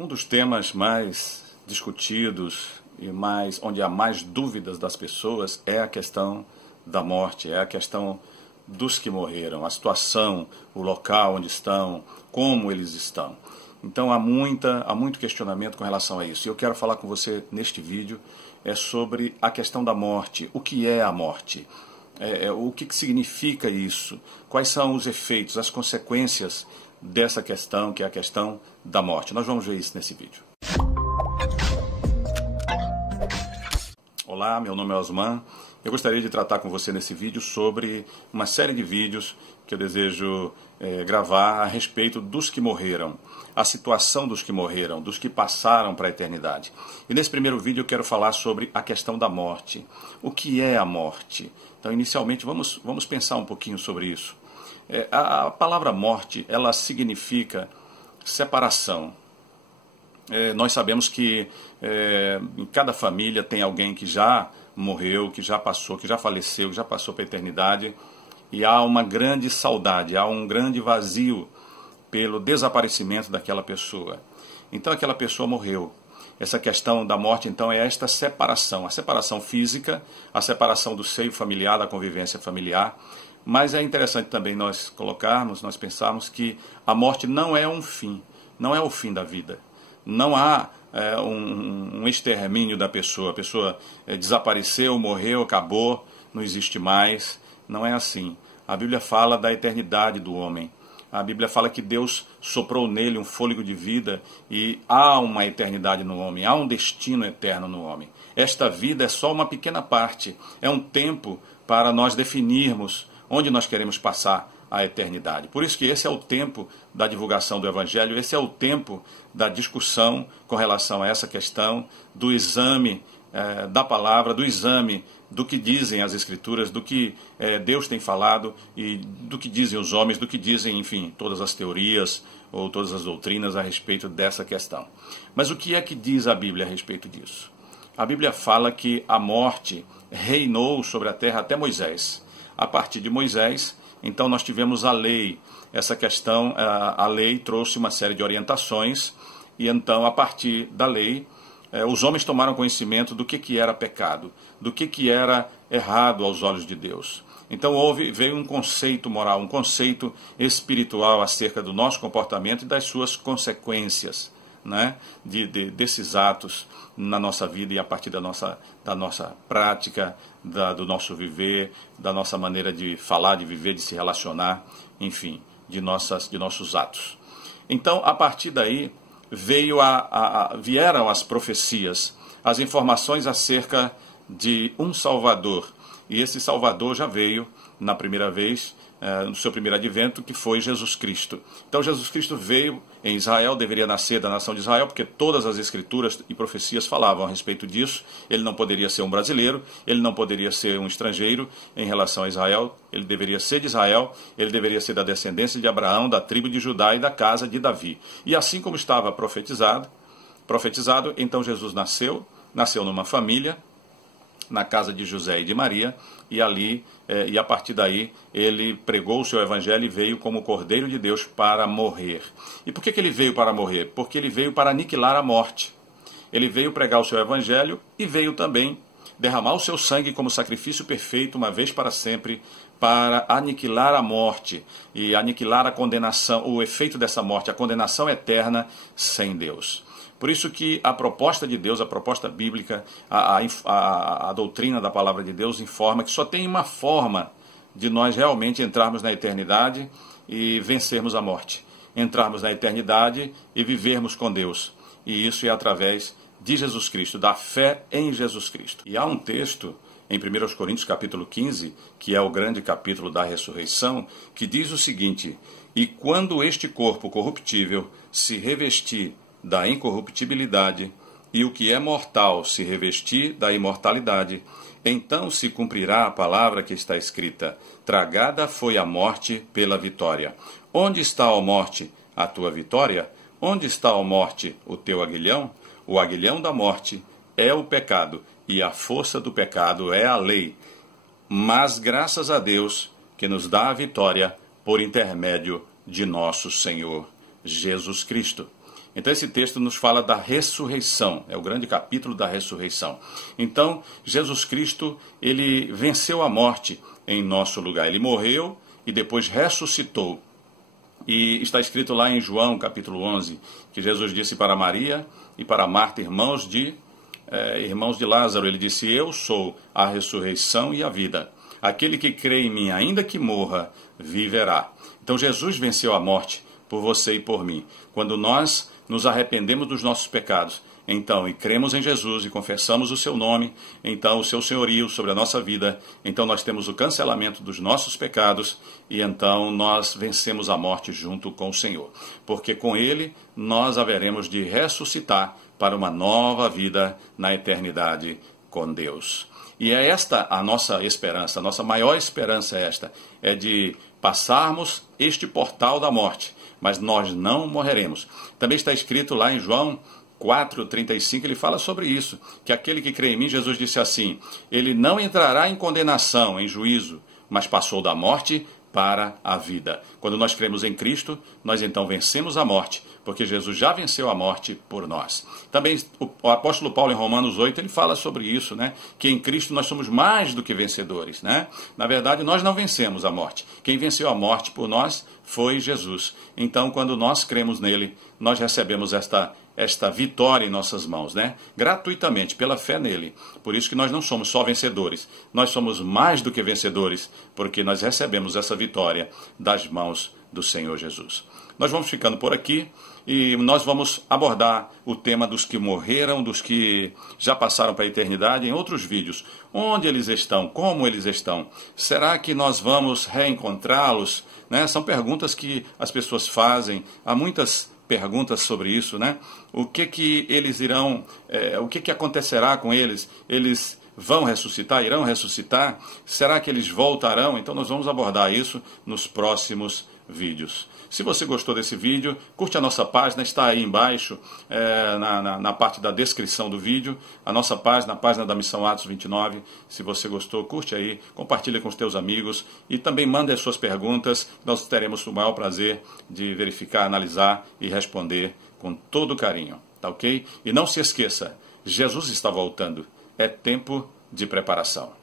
Um dos temas mais discutidos e onde há mais dúvidas das pessoas é a questão da morte, é a questão dos que morreram, a situação, o local onde estão, como eles estão. Então há muito questionamento com relação a isso. E eu quero falar com você neste vídeo sobre a questão da morte. O que é a morte? O que significa isso? Quais são os efeitos, as consequências dessa questão, que é a questão da morte? Nós vamos ver isso nesse vídeo. Olá, meu nome é Osman. Eu gostaria de tratar com você nesse vídeo sobre uma série de vídeos que eu desejo gravar a respeito dos que morreram, a situação dos que morreram, dos que passaram para a eternidade. E nesse primeiro vídeo eu quero falar sobre a questão da morte. O que é a morte? Então, inicialmente, vamos pensar um pouquinho sobre isso. A palavra morte, ela significa separação. Nós sabemos que em cada família tem alguém que já morreu, que já passou, que já faleceu, que já passou para a eternidade, e há uma grande saudade, há um grande vazio pelo desaparecimento daquela pessoa. Então aquela pessoa morreu. Essa questão da morte, então, é esta separação, a separação física, a separação do seio familiar, da convivência familiar. Mas é interessante também nós pensarmos que a morte não é um fim, não é o fim da vida. Não há um extermínio da pessoa. A pessoa desapareceu, morreu, acabou, não existe mais. Não é assim. A Bíblia fala da eternidade do homem. A Bíblia fala que Deus soprou nele um fôlego de vida e há uma eternidade no homem, há um destino eterno no homem. Esta vida é só uma pequena parte, é um tempo para nós definirmos onde nós queremos passar a eternidade. Por isso que esse é o tempo da divulgação do Evangelho, esse é o tempo da discussão com relação a essa questão do exame da palavra, do exame do que dizem as Escrituras, do que Deus tem falado e do que dizem os homens, do que dizem, enfim, todas as teorias ou todas as doutrinas a respeito dessa questão. Mas o que é que diz a Bíblia a respeito disso? A Bíblia fala que a morte reinou sobre a terra até Moisés. A partir de Moisés, então nós tivemos a lei. Essa questão, a lei trouxe uma série de orientações e então a partir da lei os homens tomaram conhecimento do que era pecado, do que era errado aos olhos de Deus. Então veio um conceito moral, um conceito espiritual acerca do nosso comportamento e das suas consequências, né, desses atos na nossa vida e a partir da nossa prática, do nosso viver, da nossa maneira de falar, de viver, de se relacionar, enfim, de nossos atos. Então, a partir daí, vieram as profecias, as informações acerca de um Salvador. E esse Salvador já veio na primeira vez, no seu primeiro advento, que foi Jesus Cristo. Então Jesus Cristo veio em Israel, deveria nascer da nação de Israel, porque todas as escrituras e profecias falavam a respeito disso. Ele não poderia ser um brasileiro, ele não poderia ser um estrangeiro em relação a Israel, ele deveria ser de Israel, ele deveria ser da descendência de Abraão, da tribo de Judá e da casa de Davi. E assim como estava profetizado, então Jesus nasceu numa família, na casa de José e de Maria, e ali, a partir daí, ele pregou o seu evangelho e veio como Cordeiro de Deus para morrer. E por que ele veio para morrer? Porque ele veio para aniquilar a morte. Ele veio pregar o seu evangelho e veio também derramar o seu sangue como sacrifício perfeito, uma vez para sempre, para aniquilar a morte e aniquilar a condenação, o efeito dessa morte, a condenação eterna sem Deus. Por isso que a proposta de Deus, a proposta bíblica, a doutrina da palavra de Deus informa que só tem uma forma de nós realmente entrarmos na eternidade e vencermos a morte. Entrarmos na eternidade e vivermos com Deus. E isso é através de Jesus Cristo, da fé em Jesus Cristo. E há um texto em 1 Coríntios capítulo 15, que é o grande capítulo da ressurreição, que diz o seguinte: e quando este corpo corruptível se revestir da incorruptibilidade, e o que é mortal se revestir da imortalidade, então se cumprirá a palavra que está escrita: tragada foi a morte pela vitória. Onde está, ó morte, a tua vitória? Onde está, ó morte, o teu aguilhão? O aguilhão da morte é o pecado, e a força do pecado é a lei. Mas graças a Deus que nos dá a vitória por intermédio de nosso Senhor Jesus Cristo. Então esse texto nos fala da ressurreição, é o grande capítulo da ressurreição. Então Jesus Cristo, ele venceu a morte em nosso lugar. Ele morreu e depois ressuscitou. E está escrito lá em João capítulo 11, que Jesus disse para Maria e para Marta, irmãos de Lázaro, ele disse: eu sou a ressurreição e a vida. Aquele que crê em mim, ainda que morra, viverá. Então Jesus venceu a morte por você e por mim. Quando nós nos arrependemos dos nossos pecados, então, e cremos em Jesus e confessamos o seu nome, então o seu senhorio sobre a nossa vida, então nós temos o cancelamento dos nossos pecados e então nós vencemos a morte junto com o Senhor. Porque com ele nós haveremos de ressuscitar para uma nova vida na eternidade com Deus. E é esta a nossa esperança, a nossa maior esperança é de passarmos este portal da morte, mas nós não morreremos. Também está escrito lá em João 4,35, ele fala sobre isso, que aquele que crê em mim, Jesus disse assim, ele não entrará em condenação, em juízo, mas passou da morte para a vida. Quando nós cremos em Cristo, nós então vencemos a morte, porque Jesus já venceu a morte por nós. Também o apóstolo Paulo em Romanos 8, ele fala sobre isso, né? Que em Cristo nós somos mais do que vencedores, né? Na verdade, nós não vencemos a morte. Quem venceu a morte por nós foi Jesus. Então, quando nós cremos nele, nós recebemos esta vitória em nossas mãos, né? Gratuitamente, pela fé nele. Por isso que nós não somos só vencedores, nós somos mais do que vencedores, porque nós recebemos essa vitória das mãos do Senhor Jesus. Nós vamos ficando por aqui e nós vamos abordar o tema dos que morreram, dos que já passaram para a eternidade em outros vídeos. Onde eles estão? Como eles estão? Será que nós vamos reencontrá-los? Né? São perguntas que as pessoas fazem. Há muitas perguntas sobre isso, né? O que eles irão, o que acontecerá com eles? Eles vão ressuscitar? Irão ressuscitar? Será que eles voltarão? Então nós vamos abordar isso nos próximos vídeos. Se você gostou desse vídeo, curte a nossa página, está aí embaixo, na parte da descrição do vídeo, a nossa página, a página da Missão Atos 29. Se você gostou, curte aí, compartilha com os teus amigos e também mande as suas perguntas. Nós teremos o maior prazer de verificar, analisar e responder com todo carinho, tá ok? E não se esqueça, Jesus está voltando, é tempo de preparação.